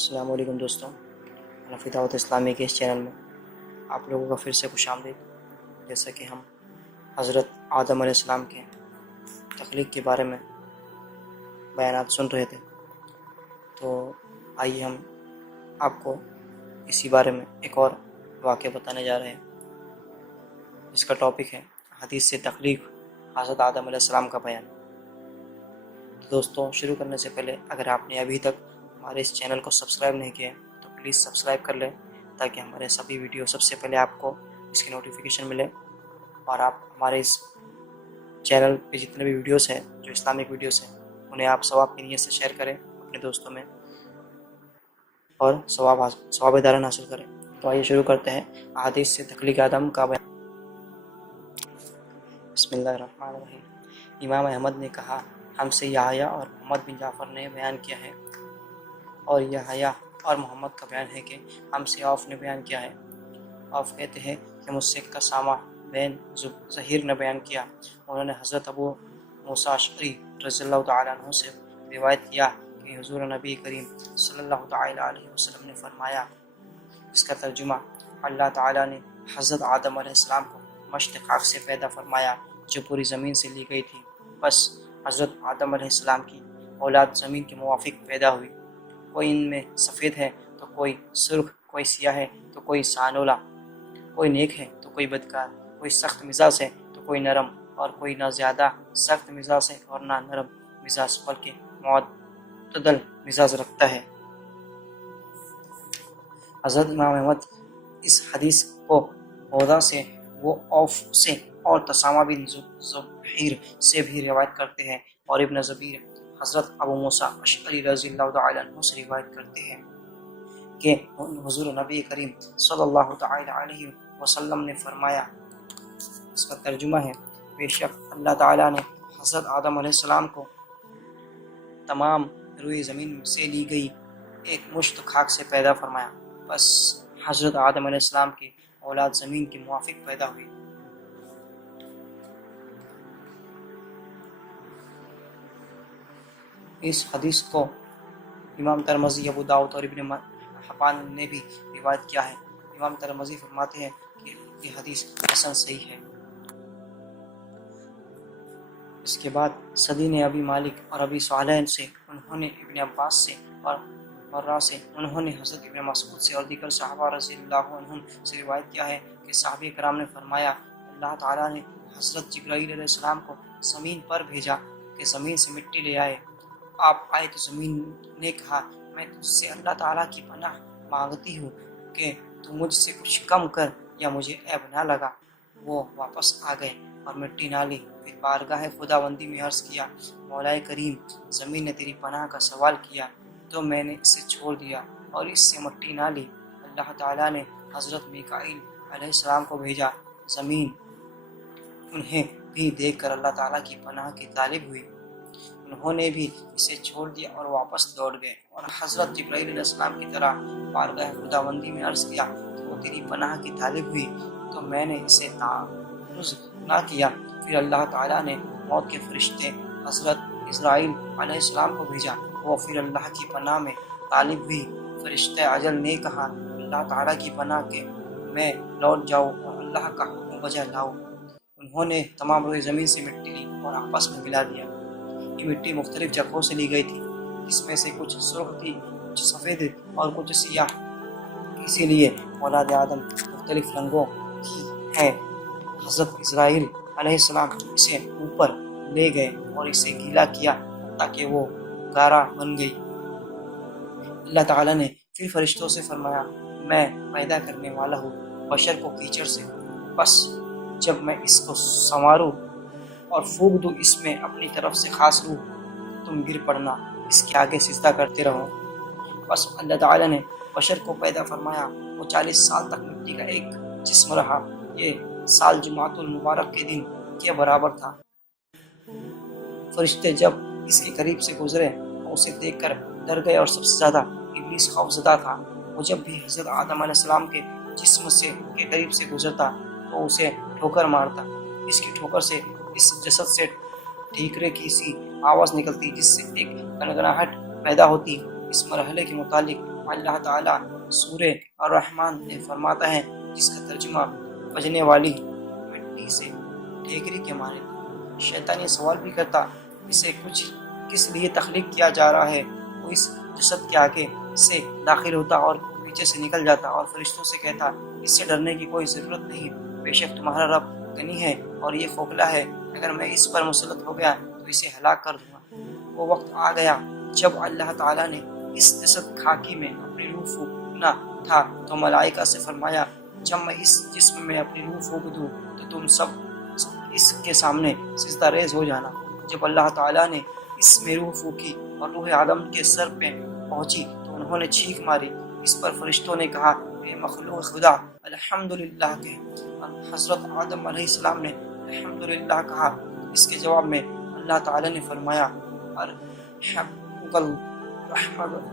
السلام علیکم دوستوں، حنفی دعوت اسلامی کے اس چینل میں آپ لوگوں کا پھر سے خوش آمدید۔ جیسا کہ ہم حضرت آدم علیہ السلام کے تخلیق کے بارے میں بیانات سن رہے تھے، تو آئیے ہم آپ کو اسی بارے میں ایک اور واقعہ بتانے جا رہے ہیں، جس کا ٹاپک ہے حدیث سے تخلیق حضرت آدم علیہ السلام کا بیان۔ دوستوں، شروع کرنے سے پہلے اگر آپ نے ابھی تک ہمارے اس چینل کو سبسکرائب نہیں کیا تو پلیز سبسکرائب کر لیں، تاکہ ہمارے سبھی ویڈیو سب سے پہلے آپ کو اس کی نوٹیفیکیشن ملے، اور آپ ہمارے اس چینل پہ جتنے بھی ویڈیوز ہیں جو اسلامک ویڈیوز ہیں انہیں آپ ثواب کی نیت سے شیئر کریں اپنے دوستوں میں، اور ثواب دارن حاصل کریں۔ تو آئیے شروع کرتے ہیں احادیث سے تخلیق آدم کا بیان۔ بسم اللہ الرحمن الرحیم۔ امام احمد نے کہا، ہم سے یحییٰ اور محمد بن جعفر نے بیان کیا ہے، اور یحییٰ اور محمد کا بیان ہے کہ ہم سے عوف نے بیان کیا ہے۔ عوف کہتے ہیں کہ مجھ سے قسامہ بن زہیر نے بیان کیا، انہوں نے حضرت ابو موسیٰ اشعری رضی اللہ تعالیٰ عنہ سے روایت کیا کہ حضور نبی کریم صلی اللہ تعالیٰ علیہ وسلم نے فرمایا۔ اس کا ترجمہ، اللہ تعالیٰ نے حضرت آدم علیہ السلام کو مشت خاک سے پیدا فرمایا جو پوری زمین سے لی گئی تھی، بس حضرت آدم علیہ السلام کی اولاد زمین کے موافق پیدا ہوئی، کوئی ان میں سفید ہے تو کوئی سرخ، کوئی سیاہ ہے تو کوئی سانولا، کوئی نیک ہے تو کوئی بدکار، کوئی سخت مزاج ہے تو کوئی نرم، اور کوئی نہ زیادہ سخت مزاج ہے اور نہ نرم مزاج، بلکہ معتدل مزاج رکھتا ہے۔ حضرت امام احمد اس حدیث کو عوف سے وہ عوف سے اور تسامہ بن زہیر سے بھی روایت کرتے ہیں، اور ابن زبیر حضرت ابو موسیٰ اشعری رضی اللہ تعالیٰ عنہ سے روایت کرتے ہیں کہ حضور نبی کریم صلی اللہ تعالیٰ علیہ وسلم نے فرمایا۔ اس کا ترجمہ ہے، بے شک اللہ تعالیٰ نے حضرت آدم علیہ السلام کو تمام روئی زمین سے لی گئی ایک مشت خاک سے پیدا فرمایا، بس حضرت آدم علیہ السلام کی اولاد زمین کے موافق پیدا ہوئی۔ اس حدیث کو امام ترمذی، ابو داؤد اور ابن حبان نے بھی روایت کیا ہے۔ امام ترمذی فرماتے ہیں کہ یہ حدیث حسن صحیح ہے۔ اس کے بعد صدی نے ابی مالک اور ابی صالح سے، انہوں نے ابن عباس سے اور مرہ سے، انہوں نے حضرت ابن مسعود سے اور دیگر صحابہ رضی اللہ عنہم سے روایت کیا ہے کہ صحابہ کرام نے فرمایا، اللہ تعالیٰ نے حضرت جبرائیل علیہ السلام کو زمین پر بھیجا کہ زمین سے مٹی لے آئے۔ آپ آئے تو زمین نے کہا، میں تجھ سے اللہ تعالیٰ کی پناہ مانگتی ہوں کہ تو مجھ سے کچھ کم کر یا مجھے عیب نہ لگا۔ وہ واپس آ گئے اور مٹی نہ لی۔ پھر بارگاہ خداوندی میں عرض کیا، مولا کریم، زمین نے تیری پناہ کا سوال کیا تو میں نے اسے چھوڑ دیا اور اس سے مٹی نہ لی۔ اللہ تعالیٰ نے حضرت میکائیل علیہ السلام کو بھیجا، زمین انہیں بھی دیکھ کر اللہ تعالیٰ کی پناہ کی طالب ہوئی، انہوں نے بھی اسے چھوڑ دیا اور واپس لوٹ گئے، اور حضرت جبرائیل علیہ السلام کی طرح بارگاہ خداوندی میں عرض کیا تو وہ تیری پناہ کی طالب ہوئی تو میں نے اسے تعرض نہ کیا۔ پھر اللہ تعالیٰ نے موت کے فرشتے حضرت اسرائیل علیہ السلام کو بھیجا، وہ پھر اللہ کی پناہ میں طالب ہوئی۔ فرشتہ اجل نے کہا، اللہ تعالیٰ کی پناہ کے میں لوٹ جاؤ اور اللہ کا حکم بجا لاؤ۔ انہوں نے تمام روئے زمین سے مٹی لی اور آپس میں ملا دیا۔ یہ مٹی مختلف جگہوں سے لی گئی تھی، جس میں سے کچھ سرخ تھی، کچھ سفید اور کچھ سیاہ، اسی لیے اولاد آدم مختلف رنگوں کی ہے۔ حضرت اسرائیل علیہ السلام اسے اوپر لے گئے اور اسے گیلا کیا تاکہ وہ گارا بن گئی۔ اللہ تعالیٰ نے پھر فرشتوں سے فرمایا، میں پیدا کرنے والا ہوں بشر کو کیچڑ سے، بس جب میں اس کو سنواروں اور پھونک دوں اس میں اپنی طرف سے خاص روح، تم گر پڑنا، اس کے آگے سجدہ کرتے رہو۔ بس اللہ تعالیٰ نے بشر کو پیدا فرمایا، وہ 40 سال تک مٹی کا ایک جسم رہا۔ یہ سال جمعۃ المبارک کے دن کے برابر تھا۔ فرشتے جب اس کے قریب سے گزرے تو اسے دیکھ کر ڈر گئے، اور سب سے زیادہ ابلیس خوفزدہ تھا۔ وہ جب بھی حضرت آدم علیہ السلام کے جسم کے قریب سے گزرتا تو اسے ٹھوکر مارتا۔ اس کی ٹھوکر سے اس جسد سے ٹھیکرے کی سی آواز نکلتی، جس سے ایک گنگناہٹ پیدا ہوتی۔ اس مرحلے کے متعلق اللہ تعالیٰ سورہ الرحمن میں فرماتا ہے، جس کا ترجمہ بجنے والی مٹی سے ٹھیکری کے معنی۔ شیطان یہ سوال بھی کرتا، اسے کس لیے تخلیق کیا جا رہا ہے؟ وہ اس جسد کے آگے سے داخل ہوتا اور پیچھے سے نکل جاتا اور فرشتوں سے کہتا، اس سے ڈرنے کی کوئی ضرورت نہیں، بے شک تمہارا رب غنی ہے اور یہ کھوکھلا ہے، اگر میں اس پر مسلط ہو گیا تو اسے ہلاک کر دوں گا۔ وہ وقت آ گیا جب اللہ تعالیٰ نے اس جسد خاکی میں اپنی روح پھونکنا تھا تو ملائکہ سے فرمایا، جب میں اس جسم میں اپنی روح پھونک دوں تو تم سب اس کے سامنے سجدہ ریز ہو جانا۔ جب اللہ تعالیٰ نے اس میں روح پھونکی اور روح آدم کے سر پہ پہنچی تو انہوں نے چھینک ماری۔ اس پر فرشتوں نے کہا، اے مخلوق خدا الحمدللہ کہ۔ حضرت آدم علیہ السلام نے الحمدللہ کہا۔ اس کے جواب میں اللہ تعالیٰ نے فرمایا،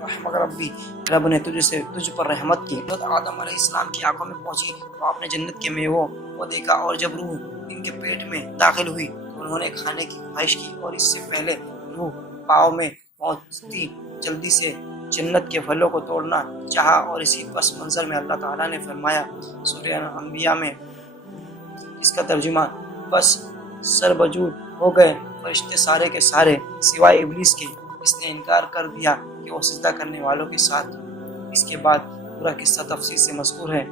رحمک ربی، رب نے تجھ پر رحمت کی۔ حضرت آدم علیہ السلام کی آنکھوں میں پہنچی تو آپ نے جنت کے میووں کو دیکھا، اور جب روح ان کے پیٹ میں داخل ہوئی تو انہوں نے کھانے کی خواہش کی، اور اس سے پہلے روح پاؤں میں پہنچتی جلدی سے جنت کے پھلوں کو توڑنا چاہا، اور اسی پس منظر میں اللہ تعالیٰ نے فرمایا سورہ انبیاء میں، اس کا ترجمہ بس سر بجود ہو گئے فرشتے سارے کے سارے سوائے ابلیس کے، اس نے انکار کر دیا کہ وہ سجدہ کرنے والوں کے ساتھ۔ اس کے بعد پورا قصہ تفصیل سے مذکور ہے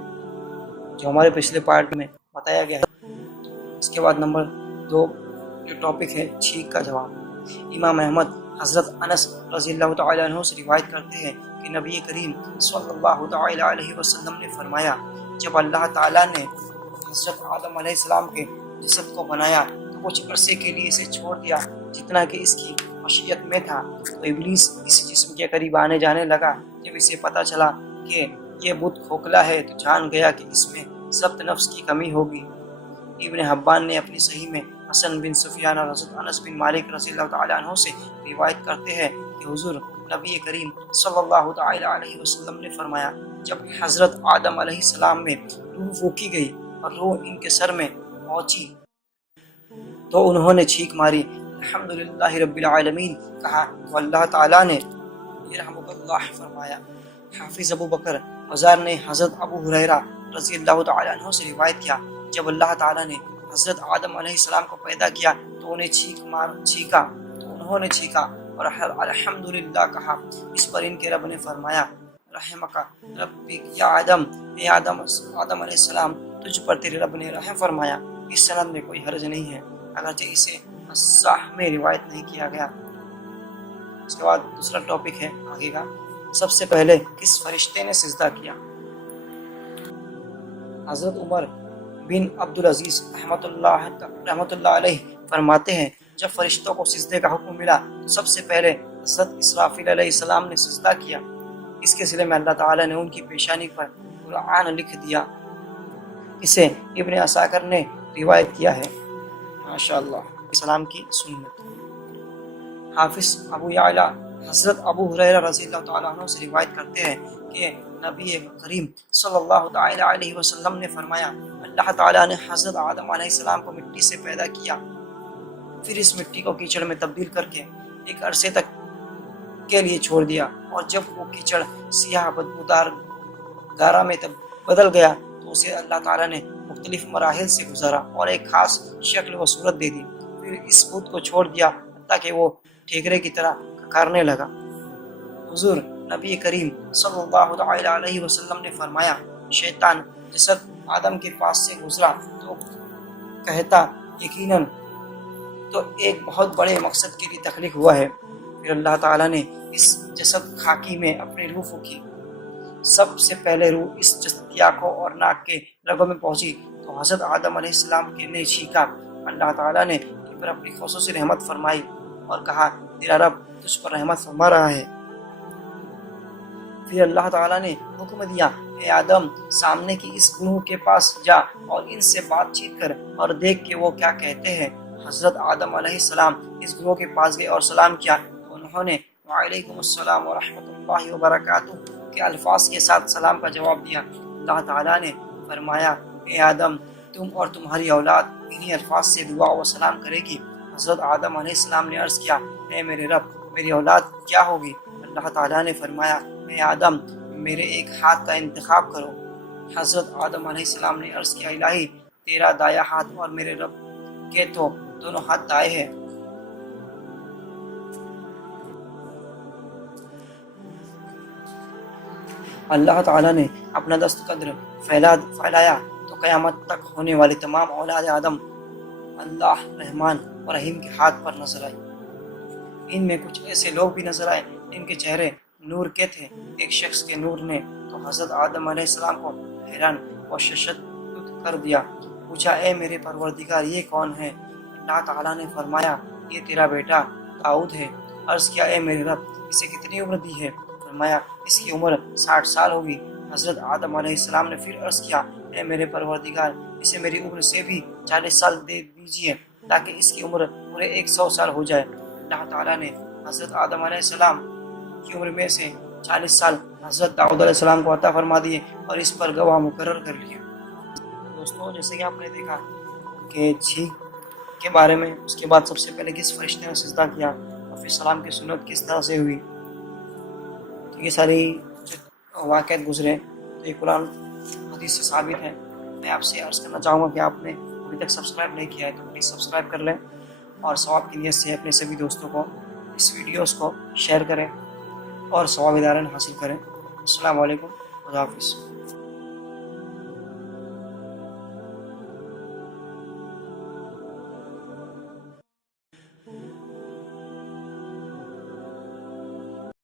جو ہمارے پچھلے پارٹ میں بتایا گیا ہے۔ اس کے بعد نمبر 2 جو ٹاپک ہے چھینک کا جواب۔ امام احمد حضرت انس رضی اللہ تعالیٰ عنہ سے روایت کرتے ہیں کہ نبی کریم صلی اللہ تعالیٰ علیہ وسلم نے فرمایا، جب اللہ تعالیٰ نے حضرت آدم علیہ السلام کے جسد کو بنایا تو کچھ عرصے کے لیے اسے چھوڑ دیا جتنا کہ اس کی مشیت میں تھا، تو ابلیس اس جسم کے قریب آنے جانے لگا۔ جب اسے پتہ چلا کہ یہ بت کھوکھلا ہے تو جان گیا کہ اس میں ضبط نفس کی کمی ہوگی۔ ابن حبان نے اپنی صحیح میں حسن بن سفیان اور حضرت انس بن مالک رضی اللہ تعالیٰ عنہ سے روایت کرتے ہیں کہ حضور نبی کریم صلی اللہ تعالیٰ علیہ وسلم نے فرمایا، جب حضرت آدم علیہ السلام میں روح پھونکی گئی اور روح ان کے سر میں پہنچی تو انہوں نے چھینک ماری، الحمدللہ رب العالمین کہا، تو اللہ تعالیٰ نے یرحمک اللہ فرمایا۔ حافظ ابو بکر وزار نے حضرت ابو ہریرہ رضی اللہ تعالیٰ عنہ سے روایت کیا، جب اللہ تعالیٰ نے حضرت آدم علیہ السلام کو پیدا کیا تو انہوں نے چھینکا اور الحمدللہ کہا۔ اس پر ان کے رب نے فرمایا، رحمک ربی یا آدم، اے آدم علیہ السلام تجھ پر تیرے رب نے رحم فرمایا۔ اس سند میں کوئی حرج نہیں ہے، اگرچہ اسے صحیح میں روایت نہیں کیا گیا۔ اس کے بعد دوسرا ٹاپک ہے آگے کا، سب سے پہلے کس فرشتے نے سجدہ کیا؟ حضرت عمر بن عبدالعزیز رحمۃ اللہ علیہ فرماتے ہیں، جب فرشتوں کو سجدے کا حکم ملا تو سب سے پہلے حضرت اسرافیل علیہ السلام نے سجدہ کیا۔ اس کے صلے میں اللہ تعالیٰ نے ان کی پیشانی پر قرآن لکھ دیا۔ اسے ابن عساکر نے روایت کیا ہے، ماشاءاللہ السلام کی سنت۔ حافظ ابو یعلا حضرت ابو ہریرہ رضی اللہ تعالیٰ عنہ سے روایت کرتے ہیں کہ نبی کریم صلی اللہ تعالیٰ علیہ وسلم نے فرمایا، اللہ تعالیٰ نے حضرت آدم علیہ السلام کو مٹی سے پیدا کیا، پھر اس مٹی کو کیچڑ میں تبدیل کر کے ایک عرصے تک کے لیے چھوڑ دیا، اور جب وہ کیچڑ سیاہ بدبودار گارا میں بدل گیا تو اسے اللہ تعالیٰ نے مختلف مراحل سے گزارا اور ایک خاص شکل و صورت دے دی، پھر اس بت کو چھوڑ دیا تاکہ وہ ٹھیکرے کی طرح کھکارنے لگا۔ حضور نبی کریم صلی اللہ علیہ وسلم نے فرمایا، شیطان جسد آدم کے پاس سے گزرا تو کہتا، یقیناً تو ایک بہت بڑے مقصد کے لیے تخلیق ہوا ہے۔ پھر اللہ تعالیٰ نے اس جسد خاکی میں اپنی روح پھونکی۔ سب سے پہلے روح اس جسد کی آنکھوں اور ناک کے رگوں میں پہنچی تو حضرت آدم علیہ السلام نے چھینکا۔ اللہ تعالیٰ نے ان پر اپنی خصوصی رحمت فرمائی اور کہا، تیرا رب تجھ پر رحمت فرما رہا ہے۔ پھر اللہ تعالیٰ نے حکم دیا، اے آدم سامنے کی اس گروہ کے پاس جا اور ان سے بات چیت کر اور دیکھ کہ وہ کیا کہتے ہیں۔ حضرت آدم علیہ السلام اس گروہ کے پاس گئے اور سلام کیا تو انہوں نے وعلیکم السلام ورحمۃ اللہ وبرکاتہ کے الفاظ کے ساتھ سلام کا جواب دیا۔ اللہ تعالیٰ نے فرمایا، اے آدم تم اور تمہاری اولاد انہی الفاظ سے دعا و سلام کرے گی۔ حضرت آدم علیہ السلام نے عرض کیا، اے میرے رب میری اولاد کیا ہوگی؟ اللہ تعالیٰ نے فرمایا، اے آدم میرے ایک ہاتھ کا انتخاب کرو۔ حضرت آدم علیہ السلام نے عرض کیا الہی تیرا دایاں ہاتھ اور میرے رب کے تو دونوں ہاتھ دائیں ہیں۔ اللہ تعالیٰ نے اپنا دست قدر پھیلایا تو قیامت تک ہونے والی تمام اولاد آدم اللہ رحمان اور رحیم کے ہاتھ پر نظر آئی۔ ان میں کچھ ایسے لوگ بھی نظر آئے جن کے چہرے نور کے تھے۔ ایک شخص کے نور نے تو حضرت آدم علیہ السلام کو حیران و تشدد کر دیا۔ پوچھا اے میرے پروردگار یہ کون ہے؟ اللہ تعالیٰ نے فرمایا یہ تیرا بیٹا داؤد ہے۔ عرض کیا اے میرے رب اسے کتنی عمر دی ہے؟ فرمایا اس کی عمر 60 سال ہوگی۔ حضرت آدم علیہ السلام نے پھر عرض کیا اے میرے پروردگار اسے میری عمر سے بھی 40 سال دے دیجیے تاکہ اس کی عمر پورے 100 سال ہو جائے۔ اللہ تعالیٰ نے حضرت آدم علیہ السلام کی عمر میں سے 40 سال حضرت داؤد علیہ السلام کو عطا فرما دیے اور اس پر گواہ مقرر کر لیا۔ دوستوں جیسے کہ آپ نے دیکھا کہ چھینک کے بارے میں اس کے بعد سب سے پہلے کس فرشتے نے سجدہ کیا اور پھر سلام کی سنت کس طرح سے ہوئی، تو یہ ساری جو واقعات گزرے تو یہ قرآن حدیث سے ثابت ہے۔ میں آپ سے عرض کرنا چاہوں گا کہ آپ نے ابھی تک سبسکرائب نہیں کیا ہے تو پلیز سبسکرائب کر لیں اور ثواب کی نیت سے اپنے سبھی دوستوں کو اس ویڈیوز کو شیئر کریں اور ثواب دارن حاصل کریں۔ السلام علیکم، خدا حافظ۔